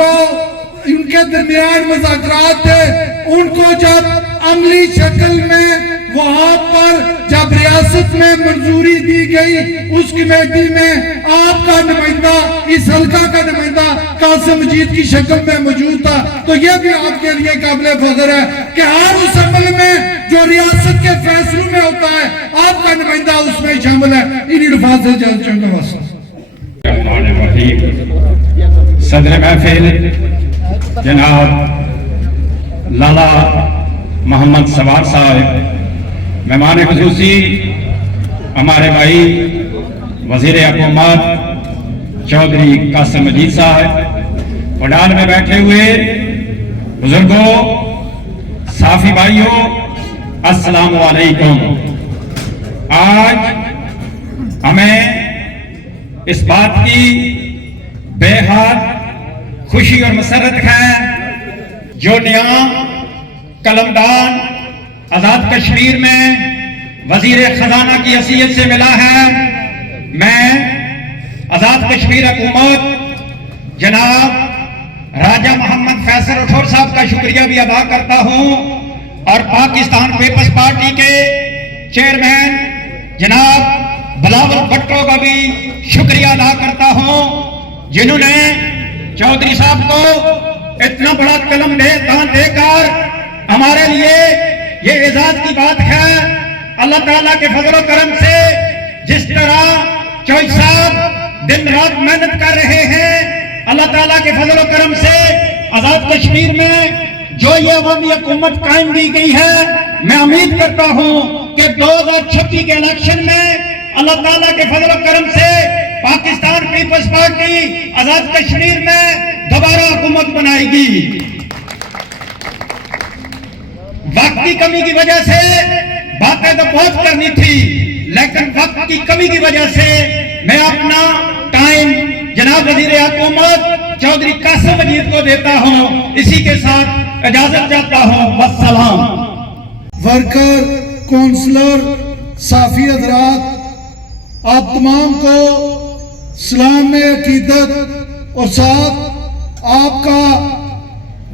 جو ان کے درمیان مذاکرات تھے ان کو جب عملی شکل میں وہاں پر جب ریاست میں منظوری دی گئی اس کمیٹی میں آپ کا نمائندہ اس حلقہ کا نمائندہ قاسم مجید کی شکل میں موجود تھا، تو یہ بھی آپ کے لیے قابل فخر ہے کہ ہر اس عمل میں جو ریاست کے فیصلوں میں ہوتا ہے آپ کا نمائندہ اس میں شامل ہے۔ انہی الفاظ سے جلد چنگا واسطہ صدر محفل جناب لالا محمد سوار صاحب، مہمان خصوصی ہمارے بھائی وزیر حکومت چودھری قاسم مجید صاحب، وڈال میں بیٹھے ہوئے بزرگوں، صافی بھائیوں، السلام علیکم۔ آج ہمیں اس بات کی بے حد خوشی اور مسرت ہے جو نیام قلمدان آزاد کشمیر میں وزیر خزانہ کی حیثیت سے ملا ہے۔ میں آزاد کشمیر حکومت جناب راجہ محمد فیصل رٹھور صاحب کا شکریہ بھی ادا کرتا ہوں اور پاکستان پیپلز پارٹی کے چیئرمین جناب بلاول بھٹو کا بھی شکریہ ادا کرتا ہوں جنہوں نے چودھری صاحب کو اتنا بڑا قلم دے کر ہمارے لیے یہ اعزاز کی بات ہے۔ اللہ تعالیٰ کے فضل و کرم سے جس طرح چودھری صاحب دن رات محنت کر رہے ہیں، اللہ تعالیٰ کے فضل و کرم سے آزاد کشمیر میں جو یہ عوامی حکومت قائم کی گئی ہے، میں امید کرتا ہوں کہ 2026 کے الیکشن میں اللہ تعالیٰ کے فضل و کرم سے پاکستان پیپلز پارٹی آزاد کشمیر میں دوبارہ حکومت بنائے گی۔ وقت کی کمی کی وجہ سے باتیں تو بہت کرنی تھی، لیکن وقت کی کمی کی وجہ سے میں اپنا ٹائم جناب وزیر حکومت چودھری قاسم مجید کو دیتا ہوں۔ اسی کے ساتھ اجازت چاہتا ہوں، والسلام۔ ورکر، کونسلر، صافی حضرات، آپ تمام کو سلام عقیدت اور ساتھ آپ کا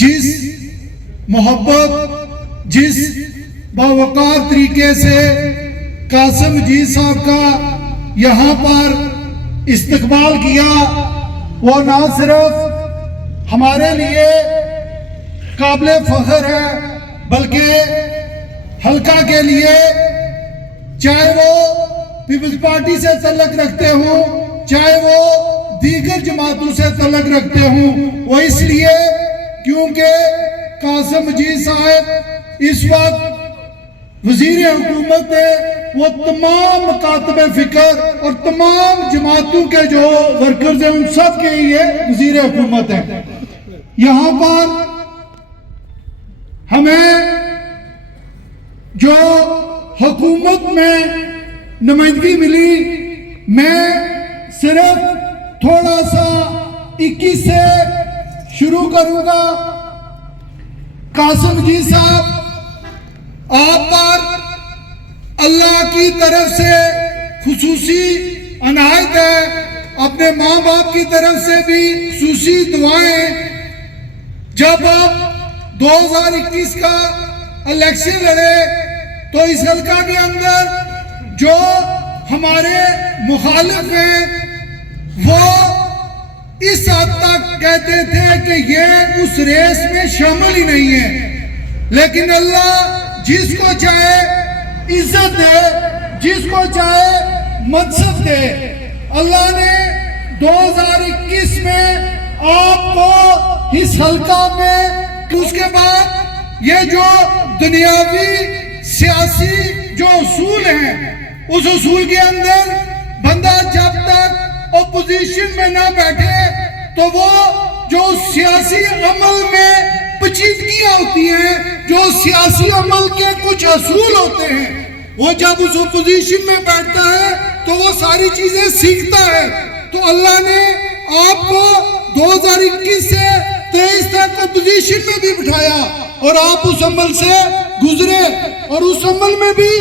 جس محبت، جس باوقار طریقے سے قاسم مجید صاحب کا یہاں پر استقبال کیا، وہ نہ صرف ہمارے لیے قابل فخر ہے بلکہ حلقہ کے لیے، چاہے وہ پیپلز پارٹی سے تعلق رکھتے ہوں چاہے وہ دیگر جماعتوں سے تعلق رکھتے ہوں، وہ اس لیے کیونکہ قاسم مجید صاحب اس وقت وزیر حکومت ہے، وہ تمام مکاتب فکر اور تمام جماعتوں کے جو ورکرز ہیں ان سب کے لیے وزیر حکومت ہے۔ یہاں پر ہمیں جو حکومت میں نمائندگی ملی، میں صرف تھوڑا سا 21 سے شروع کروں گا۔ قاسم جی صاحب، آپ پر اللہ کی طرف سے خصوصی عنایت ہے، اپنے ماں باپ کی طرف سے بھی خصوصی دعائیں۔ جب آپ 2021 کا الیکشن لڑے تو اس حلقہ کے اندر جو ہمارے مخالف ہیں وہ اس حد تک کہتے تھے کہ یہ اس ریس میں شامل ہی نہیں ہے، لیکن اللہ جس کو چاہے عزت دے، جس کو چاہے منصب دے۔ اللہ نے 2021 میں آپ کو اس حلقہ میں، اس کے بعد یہ جو دنیاوی سیاسی جو اصول ہیں، اس اصول کے اندر بندہ جب تک اپوزیشن میں نہ بیٹھے تو وہ جو سیاسی عمل میں پیچیدگیاں ہوتی ہیں، جو سیاسی عمل کے کچھ اصول ہوتے ہیں، وہ جب اس اپوزیشن میں بیٹھتا ہے تو وہ ساری چیزیں سیکھتا ہے۔ تو اللہ نے آپ کو 2021 سے 23 تک اپوزیشن میں بھی بٹھایا اور آپ اس عمل سے گزرے، اور اس عمل میں بھی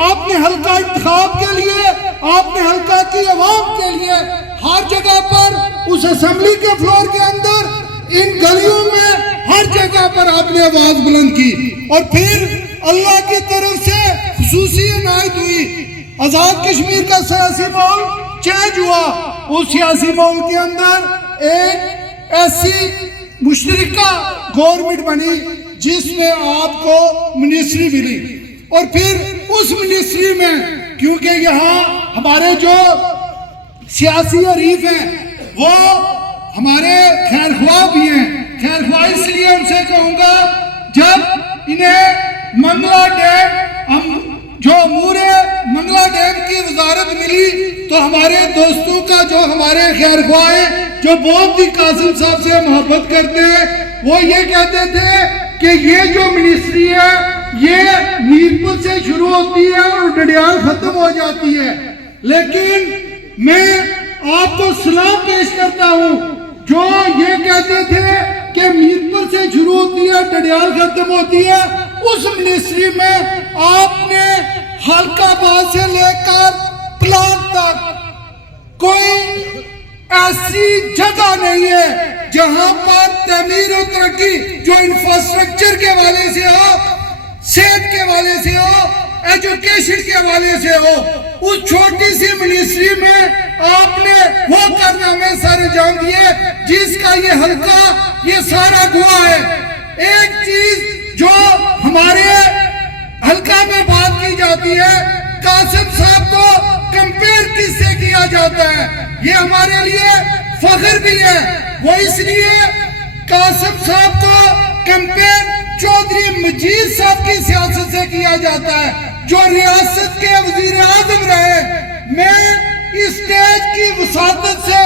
آپ نے حلقہ انتخاب کے لیے، آپ نے حلقہ کی عوام کے لیے ہر جگہ پر اس اسمبلی کے فلور کے اندر ان گلیوں میں ہر جگہ پر آپ نے آواز بلند کی، اور پھر اللہ کی طرف سے خصوصی عنایت ہوئی، آزاد کشمیر کا سیاسی ماحول چینج ہوا۔ اس سیاسی ماحول کے اندر ایک ایسی مشترکہ گورنمنٹ بنی جس میں آپ کو منسٹری ملی، اور پھر اس منسٹری میں کیونکہ یہاں ہمارے جو سیاسی حریف ہیں وہ ہمارے خیر خواہ بھی ہیں، خیر خواہ اس لیے ان سے کہوں گا، جب انہیں منگلا ڈیم جو امور منگلا ڈیم کی وزارت ملی تو ہمارے دوستوں کا جو ہمارے خیر خواہ ہیں جو بہت ہی قاسم صاحب سے محبت کرتے ہیں، وہ یہ کہتے تھے کہ یہ جو منسٹری ہے یہ میرپور سے شروع ہوتی ہے اور ڈڈیال ختم ہو جاتی ہے، لیکن میں آپ کو سلام پیش کرتا ہوں جو یہ کہتے تھے کہ میرپور سے شروع ہوتی ہے ڈڈیال ختم ہوتی ہے، اس منسٹری میں آپ نے حلقہ آباد سے لے کر پلانٹ تک کوئی ایسی جگہ نہیں ہے جہاں پر تعمیر و ترقی جو انفراسٹرکچر کے حوالے سے ہو، صحت کے حوالے سے ہو، ایجوکیشن کے حوالے سے ہو، اس چھوٹی سی منسٹری میں آپ نے وہ کارنامے سر انجام دیے جس کا یہ حلقہ یہ سارا گواہ ہے۔ ایک چیز جو ہمارے حلقہ میں بات کی جاتی ہے، قاسم صاحب کو کمپیر کس سے کیا جاتا ہے، یہ ہمارے لیے فخر بھی ہے، وہ اس لیے قاسم صاحب کو کمپیر چودھری مجید صاحب کی سیاست سے کیا جاتا ہے جو ریاست کے وزیر اعظم رہے۔ میں اس اسٹیج کی وساطت سے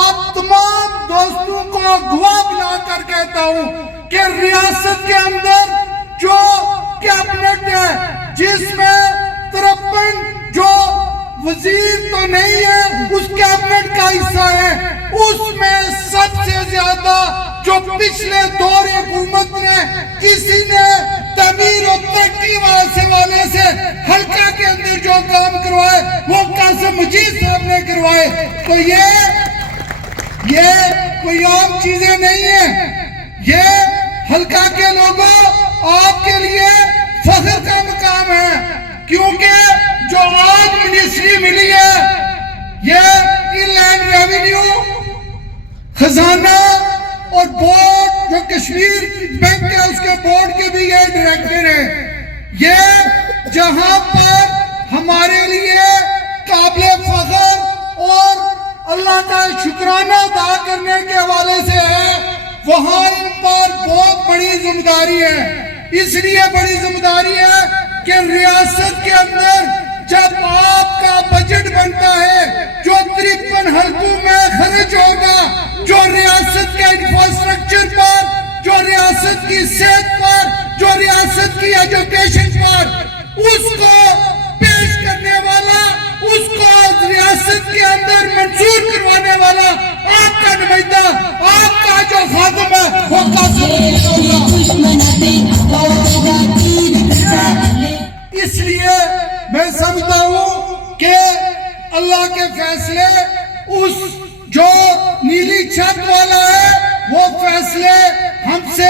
آپ تمام دوستوں کو گواہ بنا کر کہتا ہوں کہ ریاست کے اندر جو کیبنٹ ہے جس میں 53 جو وزیر تو نہیں ہے اس کیبنٹ کا حصہ ہے، اس میں سب سے زیادہ جو پچھلے دور حکومت نے کسی نے تعمیر و ترقی والے سے حلقہ کے اندر جو کام کروائے وہ قاسم مجید صاحب نے کروائے۔ تو یہ کوئی عام چیزیں نہیں ہیں، یہ حلقہ کے لوگوں آپ کے لیے فخر کا مقام ہے، کیونکہ جو آج منسٹری ملی ہے یہ انلینڈ ریونیو، خزانہ اور بورڈ جو کشمیر بینک ہے اس کے بورڈ کے بھی یہ ڈائریکٹر ہیں، یہ جہاں پر ہمارے لیے قابل فخر اور اللہ کا شکرانہ ادا کرنے کے حوالے سے ہے، وہاں ان پر بہت بڑی ذمہ داری ہے۔ اس لیے بڑی ذمہ داری ہے کہ ریاست کے اندر جب آپ کا بجٹ بنتا ہے جو 53 حلقوں میں خرچ ہوگا، جو ریاست کے انفراسٹرکچر پر، جو ریاست کی صحت پر، جو ریاست کی ایجوکیشن پر، اس کو پیش کرنے والا، اس کو ریاست کے اندر منظور کروانے والا آپ کا نمائندہ، آپ کا جو خادم ہے وہ قاسم ہوگا۔ اس لیے میں سمجھتا ہوں کہ اللہ کے فیصلے اس جو نیلی چھت والا ہے وہ فیصلے ہم سے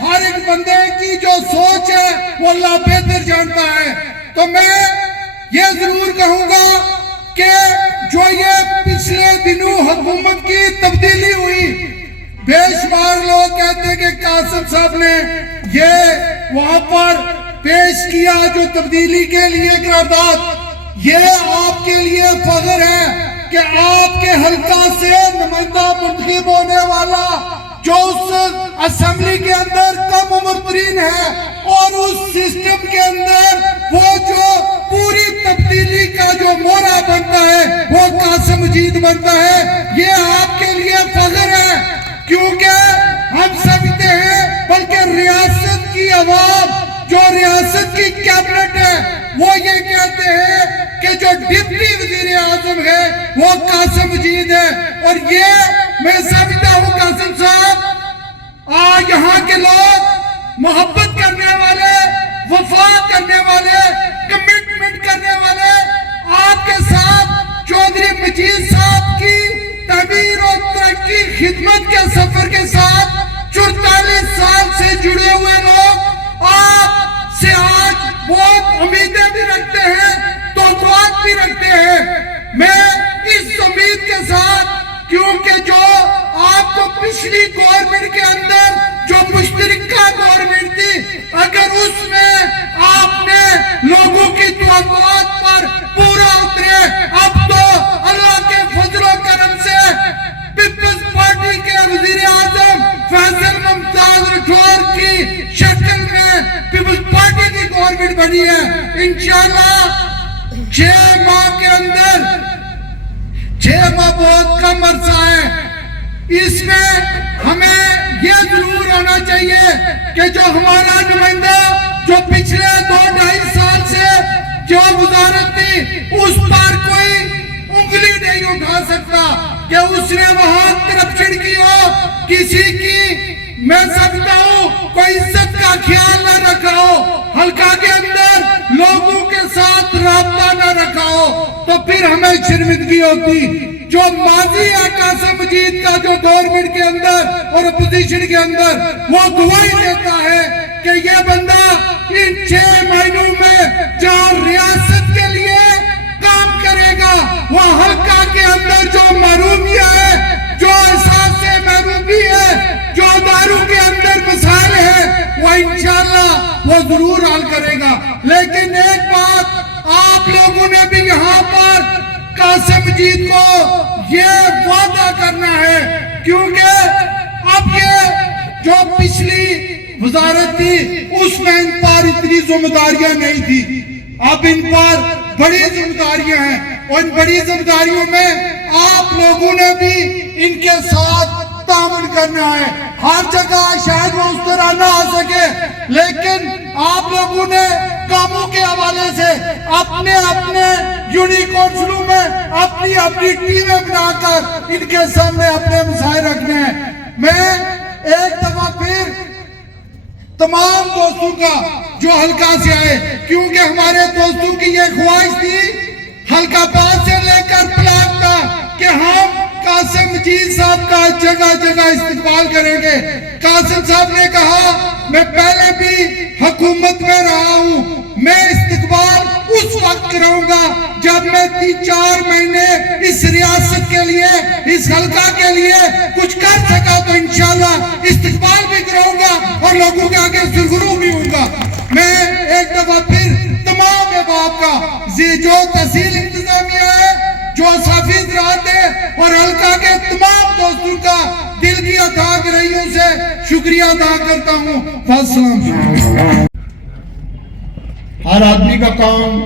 ہر ایک بندے کی جو سوچ ہے وہ اللہ بہتر جانتا ہے۔ تو میں یہ ضرور کہوں گا کہ جو یہ پچھلے دنوں حکومت کی تبدیلی ہوئی، بے شمار لوگ کہتے ہیں کہ قاسم صاحب نے یہ وہاں پر پیش کیا جو تبدیلی کے لیے قرارداد، یہ آپ کے لیے فخر ہے کہ آپ کے حلقہ سے نمائندہ منتخب ہونے والا جو اس اسمبلی کے اندر کم عمر ترین ہے اور اس سسٹم کے اندر وہ جو پوری تبدیلی کا جو مورا بنتا ہے وہ قاسم مجید بنتا ہے، یہ آپ کے لیے فخر ہے، کیونکہ ہم سمجھتے ہیں بلکہ ریاست کی عوام جو ریاست کی کیبنٹ ہے وہ یہ کہتے ہیں کہ جو ڈپٹی وزیر اعظم ہے وہ قاسم مجید ہے، اور یہ میں سمجھتا ہوں قاسم صاحب آج یہاں کے لوگ محبت کرنے والے، وفا کرنے والے، کمٹمنٹ کرنے والے آپ کے ساتھ چودھری مجید صاحب کی تعمیر و ترقی کی خدمت کے سفر کے ساتھ 44 سال سے جڑے ہوئے لوگ آپ سے آج بہت امیدیں بھی رکھتے ہیں، توقعات بھی رکھتے ہیں۔ میں اس امید کے ساتھ، کیونکہ جو آپ کو پچھلی گورنمنٹ کے اندر جو مشترکہ گورنمنٹ تھی، اگر اس میں آپ نے لوگوں کی توقعات پر پورا اترے، اب تو اللہ کے فضل و کرم سے پیپلز پارٹی کے وزیر اعظم فیصل ممتاز راٹھور کی شکل میں پیپلز پارٹی کی گورنمنٹ بنی ہے۔ انشاءاللہ 6 ماہ کے اندر، 6 ماہ بہت کم عرصہ ہے، اس میں ہمیں یہ ضرور ہونا چاہیے کہ جو ہمارا نمائندہ جو پچھلے 2-2.5 سال سے جو وزارت تھی، اس پر کوئی انگلی نہیں اٹھا سکتا کہ اس نے وہاں کرپشن کی ہو، کسی کی میں سمجھتا ہوں کوئی عزت کا خیال نہ رکھا ہو، حلقہ کے اندر لوگوں کے ساتھ رابطہ نہ رکھا ہو، تو پھر ہمیں شرمندگی ہوتی۔ جو ماضی ہے قاسم مجید کا، جو گورنمنٹ کے اندر اور اپوزیشن کے اندر، وہ گواہی دیتا ہے کہ یہ بندہ ان 6 مہینوں میں جہاں ریاست کے لیے کام کرے گا، وہ حلقہ کے اندر جو محرومیہ ہے، جو احساس محرومی ہے، جو اداروں کے اندر مسائل ہیں، وہ انشاءاللہ وہ ضرور حل کرے گا۔ لیکن ایک بات آپ لوگوں نے بھی یہاں پر قاسم مجید کو یہ وعدہ کرنا ہے، کیونکہ اب یہ جو پچھلی وزارت تھی اس میں ان پر اتنی ذمہ داریاں نہیں تھی، اب ان پر بڑی ذمہ داریاں ہیں، اور ان بڑی ذمہ داریوں میں آپ لوگوں نے بھی ان کے ساتھ تعاون کرنا ہے۔ ہر جگہ شاید وہ اس طرح نہ آ سکے، لیکن آپ لوگوں نے کاموں کے حوالے سے اپنے اپنے یونیکورسلوں میں اپنی ٹیمیں بنا کر ان کے سامنے اپنے مسائل رکھنے ہیں۔ میں ایک دفعہ پھر تمام دوستوں کا جو حلقہ سے آئے، کیونکہ ہمارے دوستوں کی یہ خواہش تھی حلقہ پاس سے لے کر پلاک کا کہ ہم قاسم مجید صاحب کا جگہ جگہ استقبال کریں گے۔ قاسم صاحب نے کہا میں پہلے بھی حکومت میں رہا ہوں، میں استقبال اس وقت کروں گا جب میں 3-4 مہینے اس ریاست کے لیے، اس حلقہ کے لیے کچھ کر سکا تو انشاءاللہ استقبال بھی کروں گا اور لوگوں کے آگے سرخرو بھی ہوں گا۔ میں ایک دفعہ پھر تمام احباب کا، جو تحصیل انتظامیہ ہے، جو صافی زراعت ہے، اور حلقہ کے تمام دوستوں کا دل کی عطا گرہیوں سے شکریہ ادا کرتا ہوں۔ فالسلام۔ ہر آدمی کا کام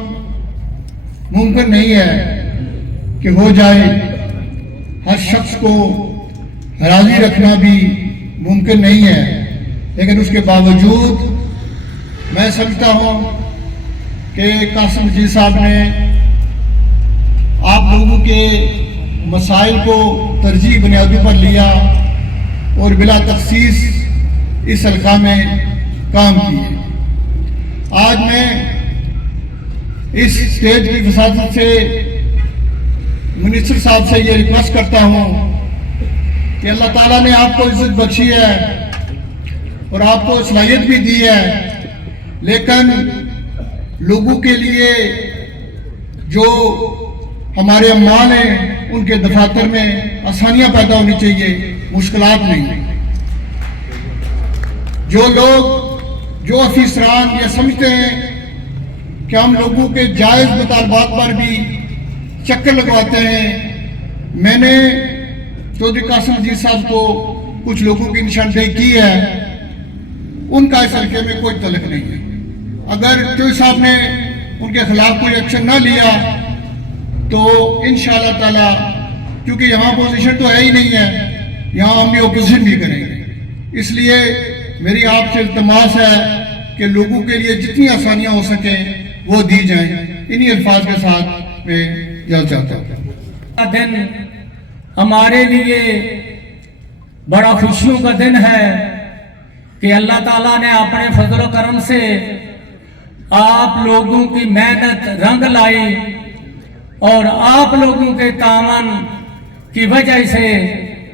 ممکن نہیں ہے کہ ہو جائے، ہر شخص کو راضی رکھنا بھی ممکن نہیں ہے، لیکن اس کے باوجود میں سمجھتا ہوں کہ قاسم مجید صاحب نے آپ لوگوں کے مسائل کو ترجیح بنیادوں پر لیا اور بلا تخصیص اس حلقہ میں کام کیے۔ آج میں اس اسٹیج کی وساطت سے منسٹر صاحب سے یہ ریکویسٹ کرتا ہوں کہ اللہ تعالیٰ نے آپ کو عزت بخشی ہے اور آپ کو صلاحیت بھی دی ہے، لیکن لوگوں کے لیے جو ہمارے عمال ہیں ان کے دفاتر میں آسانیاں پیدا ہونی چاہیے، مشکلات نہیں۔ جو لوگ، جو افسران یہ سمجھتے ہیں کہ ہم لوگوں کے جائز مطالبات پر بھی چکر لگواتے ہیں، میں نے چودھری قاسم مجید صاحب کو کچھ لوگوں کی نشاندہی کی ہے، ان کا اس حلقے میں کوئی تعلق نہیں ہے۔ اگر چودھری صاحب نے ان کے خلاف کوئی ایکشن نہ لیا تو انشاءاللہ تعالی، کیونکہ یہاں اپوزیشن تو ہے ہی نہیں ہے، یہاں ہم بھی اپوزیشن بھی کریں گے، اس لیے میری آپ سے التماس ہے کہ لوگوں کے لیے جتنی آسانیاں ہو سکیں وہ دی جائیں۔ انہی الفاظ کے ساتھ میں اجازت چاہتا ہوں۔ دن ہمارے لیے بڑا خوشیوں کا دن ہے کہ اللہ تعالیٰ نے اپنے فضل و کرم سے آپ لوگوں کی محنت رنگ لائی اور آپ لوگوں کے تعاون کی وجہ سے